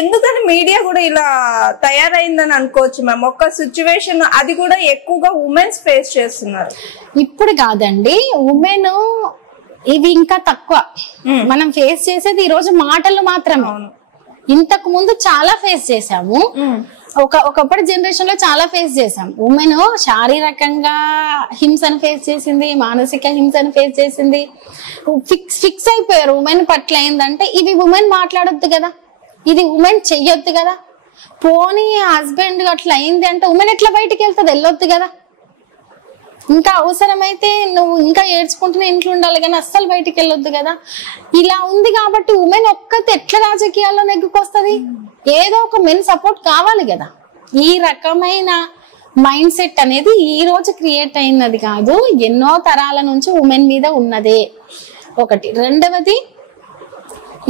ఎందుకని మీడియా కూడా ఇలా తయారైందని అనుకోవచ్చు మ్యామ్? ఒక సిచ్యువేషన్ అది కూడా ఎక్కువగా ఉమెన్స్ ఫేస్ చేస్తున్నారు. ఇప్పుడు కాదండి, ఉమెన్ ఇవి ఇంకా తక్కువ మనం ఫేస్ చేసేది ఈ రోజు మాటలు మాత్రమే. ఇంతకు ముందు చాలా ఫేస్ చేసాము. ఒకప్పటి జనరేషన్ లో చాలా ఫేస్ చేసాం. ఉమెన్ శారీరకంగా హింసను ఫేస్ చేసింది, మానసిక హింసను ఫేస్ చేసింది. ఫిక్స్ అయిపోయారు ఉమెన్ పట్ల. ఏంటంటే ఇవి ఉమెన్ మాట్లాడొద్దు కదా, ఇది ఉమెన్ చెయ్యొద్దు కదా. పోనీ హస్బెండ్ అట్లా అయింది అంటే ఉమెన్ ఎట్లా బయటికి వెళ్తుంది, వెళ్ళొద్దు కదా. ఇంకా అవసరమైతే నువ్వు ఇంకా ఏడ్చుకుంటూనే ఇంట్లో ఉండాలి కానీ అస్సలు బయటికి వెళ్ళొద్దు కదా. ఇలా ఉంది కాబట్టి ఉమెన్ ఒక్కతే ఎట్లా రాజకీయాల్లో నెగ్గుకొస్తుంది? ఏదో ఒక మెన్ సపోర్ట్ కావాలి కదా. ఈ రకమైన మైండ్ సెట్ అనేది ఈ రోజు క్రియేట్ అయినది కాదు, ఎన్నో తరాల నుంచి ఉమెన్ మీద ఉన్నదే ఒకటి. రెండవది,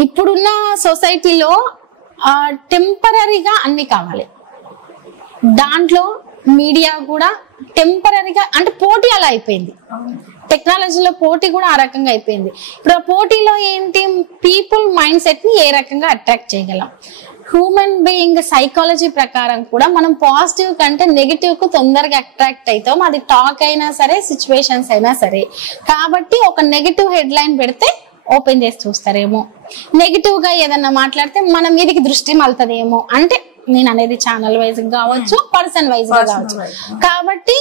ఇప్పుడున్న సొసైటీలో టెంపరీగా అన్ని కావాలి. దాంట్లో మీడియా కూడా టెంపరీగా అంటే పోటీ అలా అయిపోయింది. టెక్నాలజీలో పోటీ కూడా ఆ రకంగా అయిపోయింది. ఇప్పుడు ఆ పోటీలో ఏంటి, పీపుల్ మైండ్ సెట్ ని ఏ రకంగా అట్రాక్ట్ చేయగలం. హ్యూమన్ బీయింగ్ సైకాలజీ ప్రకారం కూడా మనం పాజిటివ్ కంటే నెగిటివ్ కు తొందరగా అట్రాక్ట్ అవుతాం. అది టాక్ అయినా సరే, సిచ్యువేషన్స్ అయినా సరే. కాబట్టి ఒక నెగిటివ్ హెడ్ లైన్ పెడితే ఓపెన్ చేసి చూస్తారేమో, నెగిటివ్ గా ఏదన్నా మాట్లాడితే మన మీదకి దృష్టి మళ్తదేమో. అంటే నేను అనేది ఛానల్ వైజ్ కావచ్చు, పర్సన్ వైజ్ గా కావచ్చు. కాబట్టి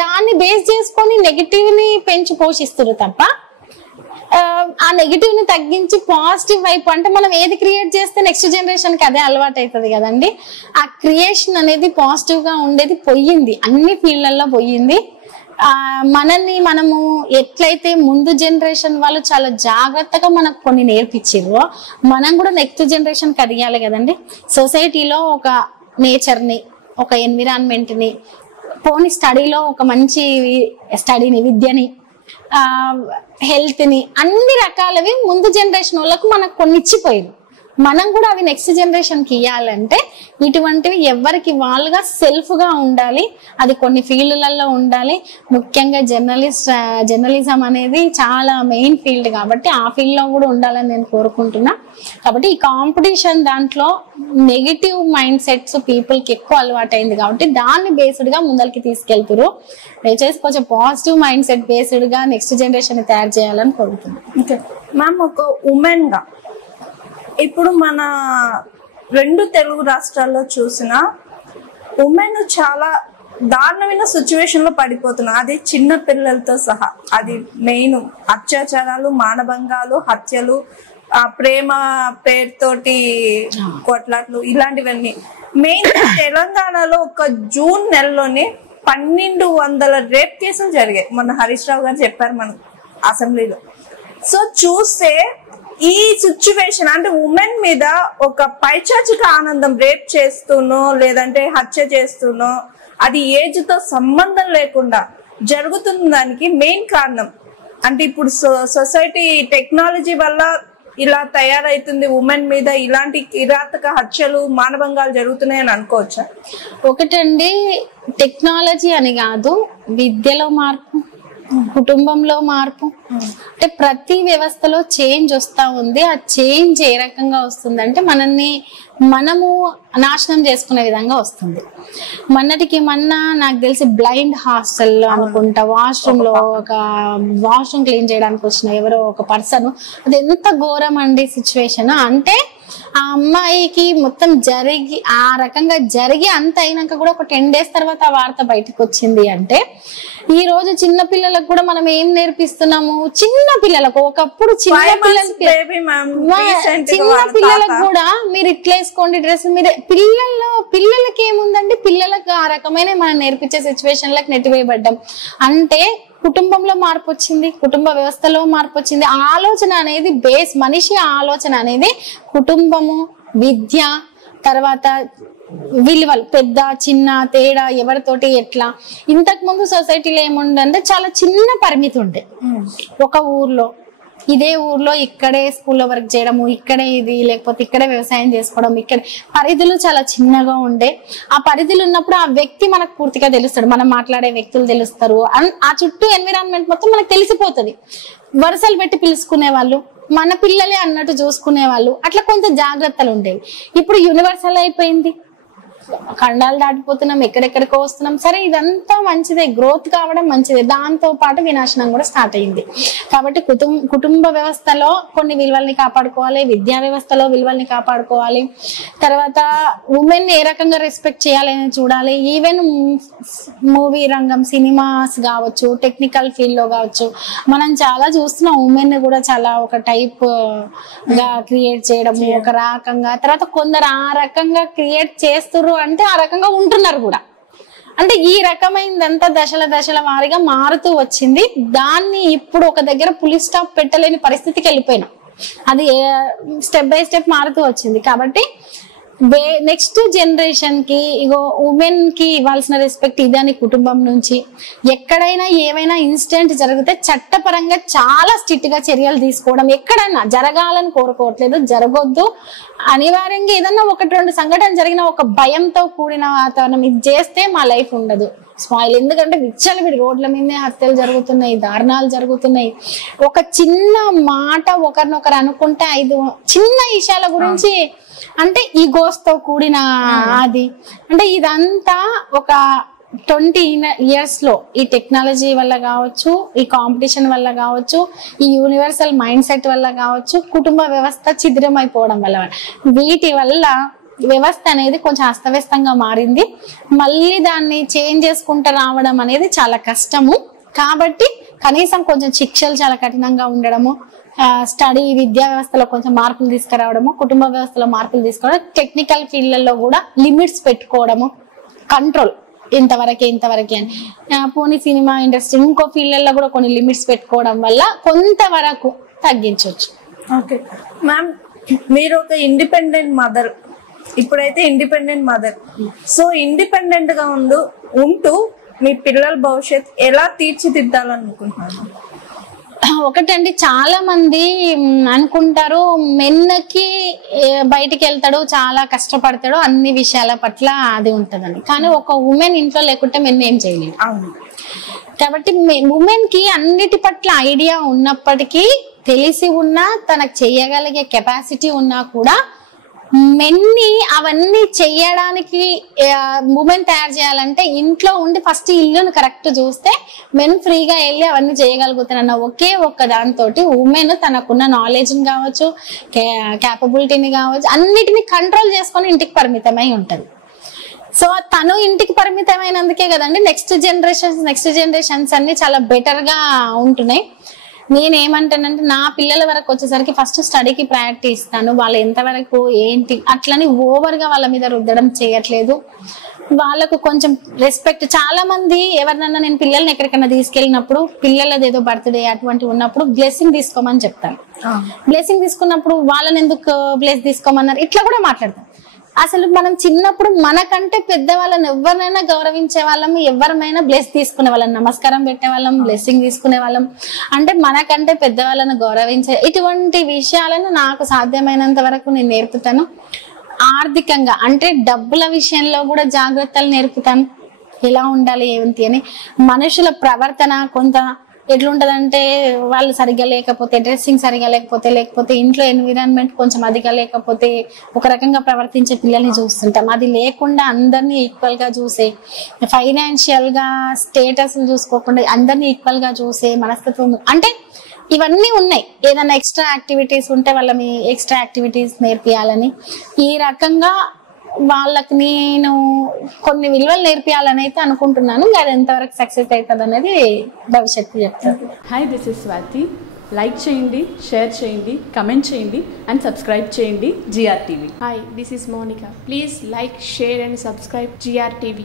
దాన్ని బేస్ చేసుకొని నెగిటివ్ ని పెంచి పోషిస్తారు తప్ప ఆ నెగిటివ్ ని తగ్గించి పాజిటివ్ వైపు అంటే మనం ఏది క్రియేట్ చేస్తే నెక్స్ట్ జనరేషన్ కి అదే అలవాటు అవుతుంది కదండి. ఆ క్రియేషన్ అనేది పాజిటివ్ గా ఉండేది పోయింది, అన్ని ఫీల్డ్లలో పోయింది. మనల్ని మనము ఎట్లయితే ముందు జనరేషన్ వాళ్ళు చాలా జాగ్రత్తగా మనకు కొన్ని నేర్పించారో మనం కూడా నెక్స్ట్ జనరేషన్ కి అడిగాలి కదండి. సొసైటీలో ఒక నేచర్ ని, ఒక ఎన్విరాన్మెంట్ ని, పోనీ స్టడీలో ఒక మంచి స్టడీని, విద్యని, హెల్త్ ని, అన్ని రకాలవి ముందు జనరేషన్ వాళ్ళకు మనకు కొన్ని ఇచ్చిపోయారు. మనం కూడా అవి నెక్స్ట్ జనరేషన్ కి ఇవ్వాలంటే ఇటువంటివి ఎవరికి వాళ్ళుగా సెల్ఫ్ గా ఉండాలి. అది కొన్ని ఫీల్డ్లలో ఉండాలి. ముఖ్యంగా జర్నలిజం అనేది చాలా మెయిన్ ఫీల్డ్ కాబట్టి ఆ ఫీల్డ్ లో కూడా ఉండాలని నేను కోరుకుంటున్నా. కాబట్టి ఈ కాంపిటీషన్ దాంట్లో నెగిటివ్ మైండ్ సెట్స్ పీపుల్ కి ఎక్కువ అలవాటు అయింది కాబట్టి దాన్ని బేస్డ్ గా ముందరికి తీసుకెళ్తారు. దయచేసి కొంచెం పాజిటివ్ మైండ్ సెట్ బేస్డ్ గా నెక్స్ట్ జనరేషన్ ని తయారు చేయాలని కోరుకుంటున్నాను. మ్యామ్, ఒక ఉమెన్ గా ఇప్పుడు మన 2 తెలుగు రాష్ట్రాల్లో చూసిన ఉమెన్ చాలా దారుణమైన సిచ్యువేషన్ లో పడిపోతున్నారు. అది చిన్న పిల్లలతో సహా. అది మెయిన్ అత్యాచారాలు, మానభంగాలు, హత్యలు, ప్రేమ పేరుతోటి కొట్లాట్లు, ఇలాంటివన్నీ. మెయిన్ తెలంగాణలో ఒక జూన్ నెలలోనే 1200 రేప్ కేసులు జరిగాయి. మొన్న హరీష్ రావు గారు చెప్పారు మన అసెంబ్లీలో. సో చూస్తే ఈ సిచ్యువేషన్ అంటే ఉమెన్ మీద ఒక పైచాచిక ఆనందం, రేప్ చేస్తూనో లేదంటే హత్య చేస్తూనో, అది ఏజ్ తో సంబంధం లేకుండా జరుగుతున్న దానికి మెయిన్ కారణం అంటే ఇప్పుడు సొసైటీ టెక్నాలజీ వల్ల ఇలా తయారైతుంది. ఉమెన్ మీద ఇలాంటి కిరాతక హత్యలు, మానభంగాలు జరుగుతున్నాయని అనుకోవచ్చా? ఒకటండి, టెక్నాలజీ అని కాదు, విద్యలో మార్పు, కుటుంబంలో మార్పు, అంటే ప్రతి వ్యవస్థలో చేంజ్ వస్తా ఉంది. ఆ చేంజ్ ఏ రకంగా వస్తుందంటే మనము నాశనం చేసుకునే విధంగా వస్తుంది. మొన్నటికి నాకు తెలిసి బ్లైండ్ హాస్టల్ అనుకుంటా, వాష్రూమ్ లో ఒక వాష్రూమ్ క్లీన్ చేయడానికి వచ్చిన ఎవరో ఒక పర్సన్, అది ఎంత ఘోరం అండి సిచ్యువేషన్. అంటే ఆ అమ్మాయికి మొత్తం జరిగి ఆ రకంగా జరిగి అంత అయినాక కూడా ఒక 10 days తర్వాత ఆ వార్త బయటకు వచ్చింది. అంటే ఈ రోజు చిన్న పిల్లలకు కూడా మనం ఏం నేర్పిస్తున్నాము? చిన్న పిల్లలకు, ఒకప్పుడు చిన్న పిల్లలకు కూడా మీరు ఇట్లా వేసుకోండి డ్రెస్, మీరు పిల్లలకి ఏముందండి, పిల్లలకు ఆ రకమైన మనం నేర్పించే సిచ్యువేషన్ లకు నెట్టివేయబడ్డాం. అంటే కుటుంబంలో మార్పు వచ్చింది, కుటుంబ వ్యవస్థలో మార్పు వచ్చింది. ఆలోచన అనేది బేస్, మనిషి ఆలోచన అనేది కుటుంబము, విద్య, తర్వాత విలువలు, పెద్ద చిన్న తేడా ఎవరితోటి ఎట్లా. ఇంతకు ముందు సొసైటీలో ఏముండంటే చాలా చిన్న పరిమితి ఉండే. ఒక ఊర్లో, ఇదే ఊర్లో ఇక్కడే స్కూల్లో వర్క్ చేయడము, ఇక్కడే ఇది, లేకపోతే ఇక్కడే వ్యవసాయం చేసుకోవడం, ఇక్కడ పరిధులు చాలా చిన్నగా ఉండే. ఆ పరిధులు ఉన్నప్పుడు ఆ వ్యక్తి మనకు పూర్తిగా తెలుస్తాడు, మనం మాట్లాడే వ్యక్తులు తెలుస్తారు, ఆ చుట్టూ ఎన్విరాన్మెంట్ మొత్తం మనకు తెలిసిపోతుంది. వరుసలు పెట్టి పిలుచుకునే వాళ్ళు, మన పిల్లలే అన్నట్టు చూసుకునే వాళ్ళు, అట్లా కొంత జాగ్రత్తలు ఉండేవి. ఇప్పుడు యూనివర్సల్ అయిపోయింది, ఖండాలు దాటిపోతున్నాం, ఎక్కడెక్కడికో వస్తున్నాం. సరే ఇదంతా మంచిదే, గ్రోత్ కావడం మంచిదే, దాంతో పాటు వినాశనం కూడా స్టార్ట్ అయింది. కాబట్టి కుటుంబ వ్యవస్థలో కొన్ని విలువల్ని కాపాడుకోవాలి, విద్యా వ్యవస్థలో విలువల్ని కాపాడుకోవాలి, తర్వాత ఉమెన్ ఏ రకంగా రెస్పెక్ట్ చేయాలని చూడాలి. ఈవెన్ మూవీ రంగం, సినిమాస్ కావచ్చు, టెక్నికల్ ఫీల్డ్ లో కావచ్చు, మనం చాలా చూస్తున్నాం ఉమెన్ కూడా చాలా ఒక టైప్ గా క్రియేట్ చేయడం ఒక రకంగా. తర్వాత కొందరు ఆ రకంగా క్రియేట్ చేస్తున్నారు అంటే ఆ రకంగా ఉంటున్నారు కూడా. అంటే ఈ రకమైనదంతా దశల వారీగా మారుతూ వచ్చింది. దాన్ని ఇప్పుడు ఒక దగ్గర పులి స్టాప్ పెట్టలేని పరిస్థితికి వెళ్ళిపోయినాం. అది స్టెప్ బై స్టెప్ మారుతూ వచ్చింది. కాబట్టి నెక్స్ట్ జనరేషన్ కి ఇగో ఉమెన్ కి ఇవ్వాల్సిన రెస్పెక్ట్ ఇదని కుటుంబం నుంచి. ఎక్కడైనా ఏవైనా ఇన్సిడెంట్ జరిగితే చట్టపరంగా చాలా స్ట్రిక్ట్ గా చర్యలు తీసుకోవడం, ఎక్కడైనా జరగాలని కోరుకోవట్లేదు, జరగొద్దు. అనివార్యంగా ఏదన్నా 1-2 సంఘటన జరిగిన ఒక భయంతో కూడిన వాతావరణం ఇది చేస్తే మా లైఫ్ ఉండదు స్పాయిల్. ఎందుకంటే విచ్చలవిడి రోడ్ల మీదే హత్యలు జరుగుతున్నాయి, దారుణాలు జరుగుతున్నాయి. ఒక చిన్న మాట ఒకరినొకరు అనుకుంటే 5 చిన్న విషయాల గురించి అంటే ఈగోస్ తో కూడిన అది. అంటే ఇదంతా ఒక 20 years లో ఈ టెక్నాలజీ వల్ల కావచ్చు, ఈ కాంపిటీషన్ వల్ల కావచ్చు, ఈ యూనివర్సల్ మైండ్ సెట్ వల్ల కావచ్చు, కుటుంబ వ్యవస్థ ఛిద్రం అయిపోవడం వల్ల, వీటి వల్ల వ్యవస్థ అనేది కొంచెం అస్తవ్యస్తంగా మారింది. మళ్ళీ దాన్ని చేంజ్ చేసుకుంటూ రావడం అనేది చాలా కష్టము. కాబట్టి కనీసం కొంచెం శిక్షలు చాలా కఠినంగా ఉండడము, స్టడీ విద్యా వ్యవస్థలో కొంచెం మార్పులు తీసుకురావడము, కుటుంబ వ్యవస్థలో మార్పులు తీసుకోవడం, టెక్నికల్ ఫీల్డ్లలో కూడా లిమిట్స్ పెట్టుకోవడము, కంట్రోల్ ఇంతవరకే అని. పోనీ సినిమా ఇండస్ట్రీ ఇంకో ఫీల్డ్లలో కూడా కొన్ని లిమిట్స్ పెట్టుకోవడం వల్ల కొంతవరకు తగ్గించవచ్చు. ఓకే మ్యామ్, మీరు ఒక ఇండిపెండెంట్ మదర్, ఇప్పుడైతే ఇండిపెండెంట్ మదర్. సో ఇండిపెండెంట్ గా ఉంటూ మీ పిల్లల భవిష్యత్ ఎలా తీర్చిదిద్దాలనుకుంటున్నారు? ఒకటండి, చాలా మంది అనుకుంటారు మెన్కి బయటికి వెళ్తాడు, చాలా కష్టపడతాడు, అన్ని విషయాల పట్ల అది ఉంటదని. కానీ ఒక ఉమెన్ ఇంట్లో లేకుంటే మెన్ ఏం చేయలేదు. కాబట్టి ఉమెన్ కి అన్నిటి పట్ల ఐడియా ఉన్నప్పటికీ, తెలిసి ఉన్నా, తనకు చెయ్యగలిగే కెపాసిటీ ఉన్నా కూడా మెన్ని అవన్నీ చెయ్యడానికి ఉమెన్ తయారు చేయాలంటే ఇంట్లో ఉండి ఫస్ట్ ఇల్లును కరెక్ట్ చూస్తే మెన్ ఫ్రీగా వెళ్ళి అవన్నీ చేయగలుగుతారన్న ఒకే ఒక్క దాంతో ఉమెన్ తనకున్న నాలెడ్జ్ని కావచ్చు, క్యాపబిలిటీని కావచ్చు, అన్నిటిని కంట్రోల్ చేసుకొని ఇంటికి పరిమితమై ఉంటది. సో తను ఇంటికి పరిమితమైనందుకే కదండి నెక్స్ట్ జనరేషన్స్ అన్ని చాలా బెటర్ గా ఉంటున్నాయి. నేనేమంటానంటే నా పిల్లల వరకు వచ్చేసరికి ఫస్ట్ స్టడీకి ప్రయారిటీ ఇస్తాను. వాళ్ళు ఎంతవరకు ఏంటి అట్లని ఓవర్ గా వాళ్ళ మీద రుద్దడం చేయట్లేదు. వాళ్ళకు కొంచెం రెస్పెక్ట్. చాలా మంది ఎవరినన్నా నేను పిల్లల్ని ఎక్కడికైనా తీసుకెళ్ళినప్పుడు, పిల్లలది ఏదో బర్త్డే అటువంటి ఉన్నప్పుడు బ్లెస్సింగ్ తీసుకోమని చెప్తాను. బ్లెస్సింగ్ తీసుకున్నప్పుడు వాళ్ళని ఎందుకు బ్లెస్ తీసుకోమన్నారు ఇట్లా కూడా మాట్లాడతాను. అసలు మనం చిన్నప్పుడు మనకంటే పెద్దవాళ్ళని ఎవరినైనా గౌరవించే వాళ్ళం, ఎవరిమైనా బ్లెస్ తీసుకునే వాళ్ళం, నమస్కారం పెట్టే వాళ్ళం, బ్లెస్సింగ్ తీసుకునే వాళ్ళం. అంటే మనకంటే పెద్దవాళ్ళను గౌరవించే ఇటువంటి విషయాలను నాకు సాధ్యమైనంత వరకు నేను నేర్పుతాను. ఆర్థికంగా అంటే డబ్బుల విషయంలో కూడా జాగ్రత్తలు నేర్పుతాను, ఎలా ఉండాలి ఏంటి అని. మనుషుల ప్రవర్తన కొంత ఎట్లుంటదంటే వాళ్ళు సరిగ్గా లేకపోతే, డ్రెస్సింగ్ సరిగా లేకపోతే ఇంట్లో ఎన్విరాన్మెంట్ కొంచెం అదిగా లేకపోతే ఒక రకంగా ప్రవర్తించే పిల్లల్ని చూస్తుంటాం. అది లేకుండా అందరినీ ఈక్వల్ గా చూసే, ఫైనాన్షియల్ గా స్టేటస్ చూసుకోకుండా అందరినీ ఈక్వల్ గా చూసే మనస్తత్వం, అంటే ఇవన్నీ ఉన్నాయి. ఏదైనా ఎక్స్ట్రా యాక్టివిటీస్ ఉంటే వాళ్ళని ఎక్స్ట్రా యాక్టివిటీస్ నేర్పియాలని, ఈ రకంగా వాళ్ళకి నేను కొన్ని విలువలు నేర్పియాలని అయితే అనుకుంటున్నాను. అది ఎంతవరకు సక్సెస్ అవుతుంది అనేది భవిష్యత్తు చెప్తాను. Hi, this is Swathi. Like చేయండి, షేర్ చేయండి, కమెంట్ చేయండి అండ్ సబ్స్క్రైబ్ చేయండి GR TV. Hi, this is Monica. Please like, share and subscribe GR TV.